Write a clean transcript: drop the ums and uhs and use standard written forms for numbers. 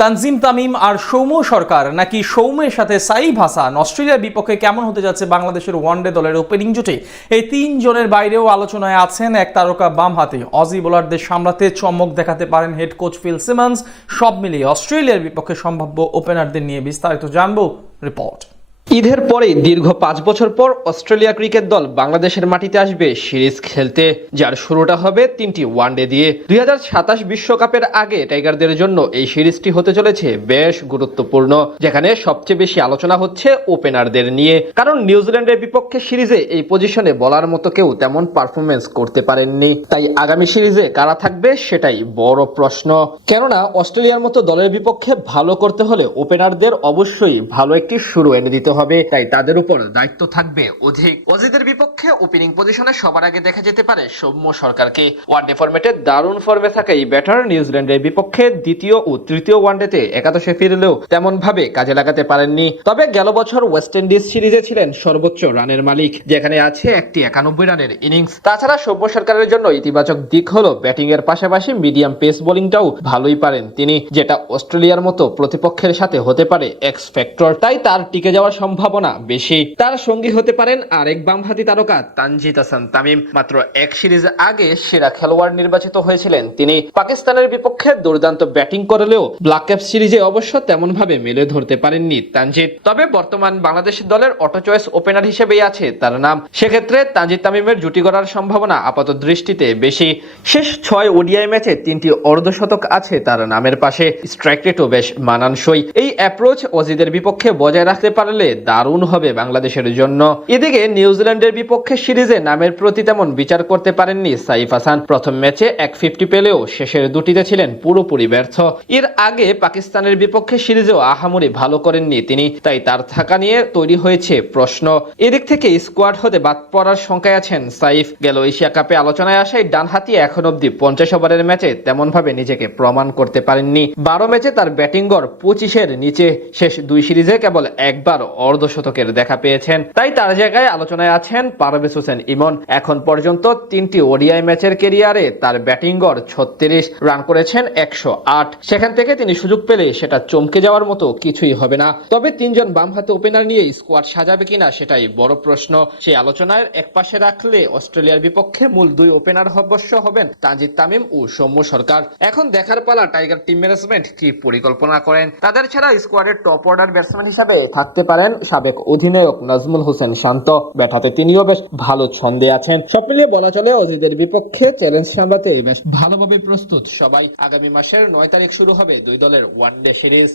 তানজিম তামিম আর সৌম্য সরকার নাকি সৌম্যের সাথে সাইফ হাসান অস্ট্রেলিয়ার বিপক্ষে কেমন হতে যাচ্ছে বাংলাদেশের ওয়ানডে দলের ওপেনিং জুটে এই তিনজনের বাইরেও আলোচনায় আছেন এক তারকা বাম হাতে অজি বোলারদের সামলাতে চমক দেখাতে পারেন হেড কোচ ফিল সিমন্স। সব মিলিয়ে অস্ট্রেলিয়ার বিপক্ষে সম্ভাব্য ওপেনারদের নিয়ে বিস্তারিত জানবো রিপোর্ট। ঈদের পরেই দীর্ঘ 5 বছর পর অস্ট্রেলিয়া ক্রিকেট দল বাংলাদেশের মাটিতে আসবে সিরিজ খেলতে, যার শুরুটা হবে 3টি ওয়ানডে দিয়ে। 2027 বিশ্বকাপের আগে টাইগারদের জন্য এই সিরিজটি হতে চলেছে বেশ গুরুত্বপূর্ণ, যেখানে সবচেয়ে বেশি আলোচনা হচ্ছে ওপেনারদের নিয়ে। কারণ নিউজিল্যান্ডের বিপক্ষে সিরিজে এই পজিশনে বলার মতো কেউ তেমন পারফরমেন্স করতে পারেননি, তাই আগামী সিরিজে কারা থাকবে সেটাই বড় প্রশ্ন। কেননা অস্ট্রেলিয়ার মতো দলের বিপক্ষে ভালো করতে হলে ওপেনারদের অবশ্যই ভালো একটি শুরু এনে দিতে হবে, তাই তাদের উপর দায়িত্ব থাকবে অধিক। অজিদের বিপক্ষে ওপেনিং পজিশনে সবার আগে দেখা যেতে পারে সৌম্য সরকারকে। ওয়ানডে ফরম্যাটে দারুণ ফর্মে থাকা এই ব্যাটার নিউজিল্যান্ডের বিপক্ষে দ্বিতীয় ও তৃতীয় ওয়ানডেতে একাদশে ফিরলেও তেমন ভাবে কাজে লাগাতে পারেননি। তবে গেল বছর ওয়েস্ট ইন্ডিজ সিরিজে ছিলেন সর্বোচ্চ রানের মালিক, যেখানে আছে একটি 91 রানের ইনিংস। তাছাড়া সৌম্য সরকারের জন্য ইতিবাচক দিক হলো ব্যাটিং এর পাশাপাশি মিডিয়াম পেস বোলিংটাও ভালোই পারেন তিনি, যেটা অস্ট্রেলিয়ার মতো প্রতিপক্ষের সাথে হতে পারে এক্স ফ্যাক্টর, তাই তার টিকে যাওয়ার সম্ভাবনা বেশি। তার সঙ্গী হতে পারেন আরেক বামহাতি তারকা তানজিম হাসান তামিম। মাত্র এক সিরিজ আগে সেরা খেলোয়াড় নির্বাচিত হয়েছিলেন তিনি। পাকিস্তানের বিপক্ষে দুর্দান্ত ব্যাটিং করলেও ব্ল্যাক ক্যাপ সিরিজে অবশ্য তেমন ভাবে মেলে ধরতে পারেননি তানজিদ। তবে বর্তমান বাংলাদেশ দলের অটো চয়েস ওপেনার হিসেবেই আছে তার নাম। সেক্ষেত্রে তানজিম তামিমের জুটি করার সম্ভাবনা আপাত দৃষ্টিতে বেশি। শেষ 6 ওডিআই ম্যাচে 3টি অর্ধশতক আছে তার নামের পাশে। স্ট্রাইক রেটও বেশ মানানসই। এই অ্যাপ্রোচ অজিদের বিপক্ষে বজায় রাখতে পারলে দারুণ হবে বাংলাদেশের জন্য। এদিকে নিউজিল্যান্ডের বিপক্ষে সিরিজে নামের প্রতি তেমন বিচার করতে পারেননি সাইফ হাসান। প্রথম ম্যাচে 150 পেলেও শেষের দুটিতে ছিলেন পুরোপুরি ব্যর্থ। এর আগে পাকিস্তানের বিপক্ষে সিরিজেও আহামরি ভালো করেননি তিনি, তাই তার থাকা নিয়ে তৈরি হয়েছে প্রশ্ন। এদিক থেকে স্কোয়াড হতে বাদ পড়ার শঙ্কায় আছেন সাইফ। গেল এশিয়া কাপে আলোচনায় আসায় ডানহাতি এখন অব্দি 50 ওভারের ম্যাচে তেমন ভাবে নিজেকে প্রমাণ করতে পারেননি। 12 ম্যাচে তার ব্যাটিং গড় 25-এর নিচে। শেষ 2 সিরিজে কেবল একবার অর্ধশতকের দেখা পেয়েছেন, তাই তার জায়গায় আলোচনায় আছেন পারভেজ হোসেন ইমন। এখন পর্যন্ত 3টি ওডিআই ম্যাচের ক্যারিয়ারে তার ব্যাটিং গড় 36, রান করেছেন 108। সেখান থেকে তিনি সুযোগ পেলে সেটা চমকে যাওয়ার মতো কিছুই হবে না। তবে 3জন বাম হাতে ওপেনার নিয়ে স্কোয়াড সাজাবে কিনা সেটাই বড় প্রশ্ন। সেই আলোচনার এক পাশে রাখলে অস্ট্রেলিয়ার বিপক্ষে মূল 2 ওপেনার অবশ্য হবেন তানজিম তামিম ও সৌম্য সরকার। এখন দেখার পালা টাইগার টিম ম্যানেজমেন্ট কি পরিকল্পনা করেন। তাদের ছাড়া স্কোয়াডের টপ অর্ডার ব্যাটসম্যান হিসেবে থাকতে পারেন সাবেক অধিনায়ক নাজমুল হোসেন শান্ত। ব্যাটাতে তিনিও বেশ ভালো ছন্দে আছেন। সব মিলিয়ে বলা চলে অজিদের বিপক্ষে চ্যালেঞ্জ সামলাতে বেশ ভালোভাবে প্রস্তুত সবাই। আগামী মাসের 9 তারিখ শুরু হবে 2 দলের ওয়ানডে সিরিজ।